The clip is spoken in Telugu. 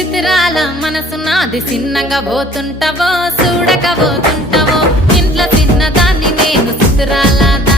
చిత్రాల మనసు నాది చిన్నగా పోతుంటావో చూడక పోతుంటావో ఇంట్లో చిన్నదాన్ని నేను చిత్రాల